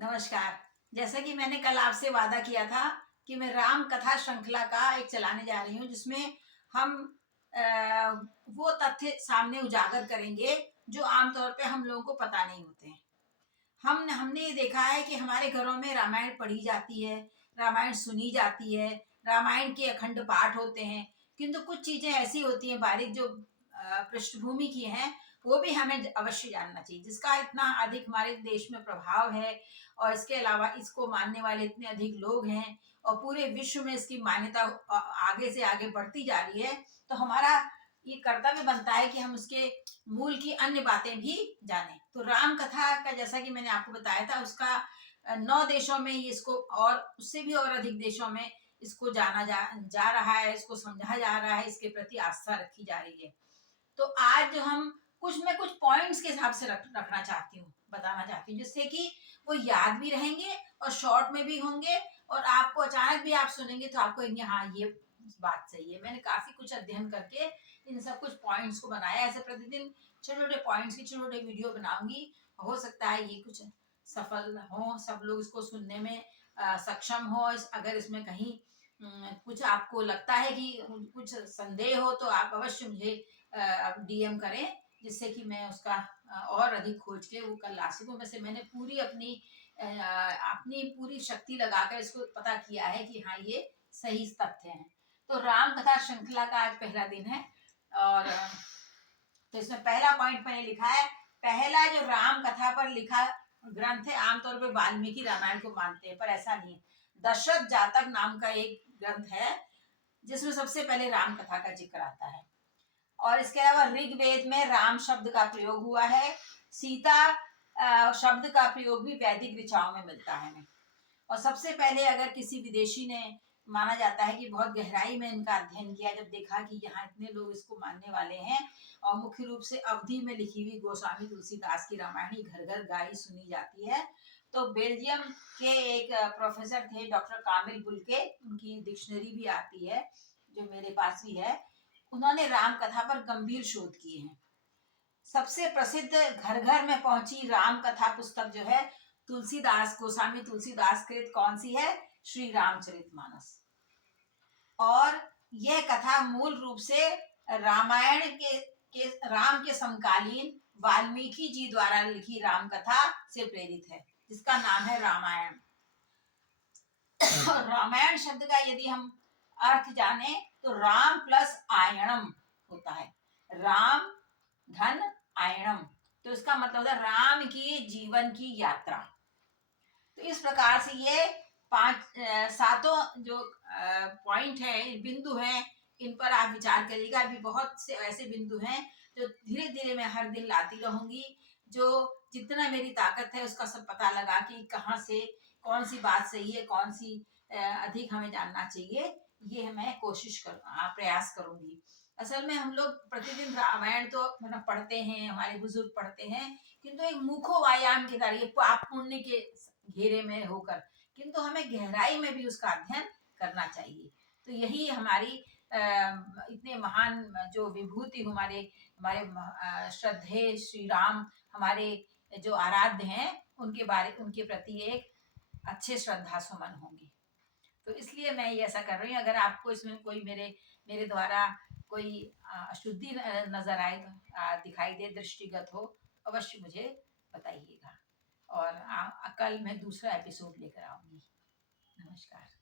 नमस्कार। जैसा कि मैंने कल आपसे वादा किया था कि मैं राम कथा श्रृंखला का एक चलाने जा रही हूँ, जिसमें हम अ, वो तथ्य सामने उजागर करेंगे जो आमतौर पे हम लोगों को पता नहीं होते हैं। हमने ये देखा है कि हमारे घरों में रामायण पढ़ी जाती है, रामायण सुनी जाती है, रामायण के अखंड पाठ होते हैं, किंतु कुछ चीज़ें ऐसी होती हैं बारीक जो पृष्ठभूमि की हैं, वो भी हमें अवश्य जानना चाहिए। जिसका इतना अधिक हमारे देश में प्रभाव है और इसके अलावा इसको मानने वाले इतने अधिक लोग हैं और पूरे विश्व में इसकी मान्यता आगे से आगे बढ़ती जा रही है, तो हमारा ये कर्तव्य बनता है कि हम उसके मूल की अन्य बातें भी जानें। तो राम कथा का जैसा कि मैंने आपको बताया था, उसका 9 देशों में ये इसको और उससे भी और अधिक देशों में इसको जाना जा रहा है, इसको समझा जा रहा है, इसके प्रति आस्था रखी जा रही है। तो आज जो हम कुछ पॉइंट्स के हिसाब से रखना चाहती हूँ, बताना चाहती हूँ, जिससे कि वो याद भी रहेंगे और शॉर्ट में भी होंगे और आपको अचानक भी आप सुनेंगे तो आपको कहेंगे हाँ, ये बात सही है। मैंने काफ़ी कुछ अध्ययन करके इन सब कुछ पॉइंट्स को बनाया। ऐसे प्रतिदिन छोटे-छोटे पॉइंट्स की छोटे-छोटे वीडियो बनाऊँगी। हो सकता है ये कुछ सफल हों, सब लोग इसको सुनने में सक्षम हों। अगर इसमें कहीं कुछ आपको लगता है कि कुछ संदेह हो तो आप अवश्य मुझे डीएम करें, जिससे कि मैं उसका और अधिक खोज के वो कर ला सकूं। वैसे मैंने अपनी पूरी शक्ति लगाकर इसको पता किया है कि हाँ, ये सही तथ्य हैं। तो राम कथा श्रृंखला का आज पहला दिन है और तो इसमें पहला पॉइंट मैंने लिखा है। पहला जो राम कथा पर लिखा ग्रंथ है, आमतौर पर वाल्मीकि रामायण को मानते हैं, पर ऐसा नहीं है। दशरथ जातक नाम का एक ग्रंथ है, जिसमें सबसे पहले राम कथा का जिक्र आता है और इसके अलावा ऋग्वेद में राम शब्द का प्रयोग हुआ है। सीता शब्द का प्रयोग भी वैदिक ऋचाओं में मिलता है हमें। और सबसे पहले अगर किसी विदेशी ने, माना जाता है कि बहुत गहराई में इनका अध्ययन किया, जब देखा कि यहाँ इतने लोग इसको मानने वाले हैं और मुख्य रूप से अवधि में लिखी हुई गोस्वामी तुलसीदास की रामायणी घर घर गाई सुनी जाती है, तो बेल्जियम के एक प्रोफेसर थे डॉक्टर कामिल बुल्के, उनकी डिक्शनरी भी आती है जो मेरे पास भी है। उन्होंने राम कथा पर गंभीर शोध किए हैं। सबसे प्रसिद्ध घर घर में पहुंची राम कथा पुस्तक जो है तुलसीदास, गोस्वामी तुलसीदास कृत कौन सी है? श्री रामचरितमानस। और यह कथा मूल रूप से रामायण के राम के समकालीन वाल्मीकि जी द्वारा लिखी राम कथा से प्रेरित है, जिसका नाम है रामायण। रामायण शब्द का यदि हम अर्थ जाने तो राम प्लस आयणम होता है। राम धन आयणम, तो इसका मतलब है राम की जीवन की यात्रा। तो इस प्रकार से ये सातों जो पॉइंट है, बिंदु हैं, इन पर आप विचार करिएगा। अभी बहुत से ऐसे बिंदु हैं जो धीरे धीरे मैं हर दिन लाती रहूंगी, जो जितना मेरी ताकत है उसका सब पता लगा कि कहाँ से कौन सी बात सही है, कौन सी अधिक हमें जानना चाहिए, ये मैं प्रयास करूंगी। असल में हम लोग प्रतिदिन रामायण तो मतलब पढ़ते हैं, हमारे बुजुर्ग पढ़ते हैं, किंतु एक मुखो व्यायाम के द्वारा, ये पाप पुण्य के घेरे में होकर, किंतु हमें गहराई में भी उसका अध्ययन करना चाहिए। तो यही हमारी इतने महान जो विभूति हमारे हमारे श्रद्धेय श्री राम, हमारे जो आराध्य हैं, उनके प्रति एक अच्छे श्रद्धा सुमन होंगे। तो इसलिए मैं ये ऐसा कर रही हूँ। अगर आपको इसमें कोई मेरे द्वारा कोई अशुद्धि नजर आए, दिखाई दे, दृष्टिगत हो, अवश्य मुझे बताइएगा और कल मैं दूसरा एपिसोड लेकर आऊंगी। नमस्कार।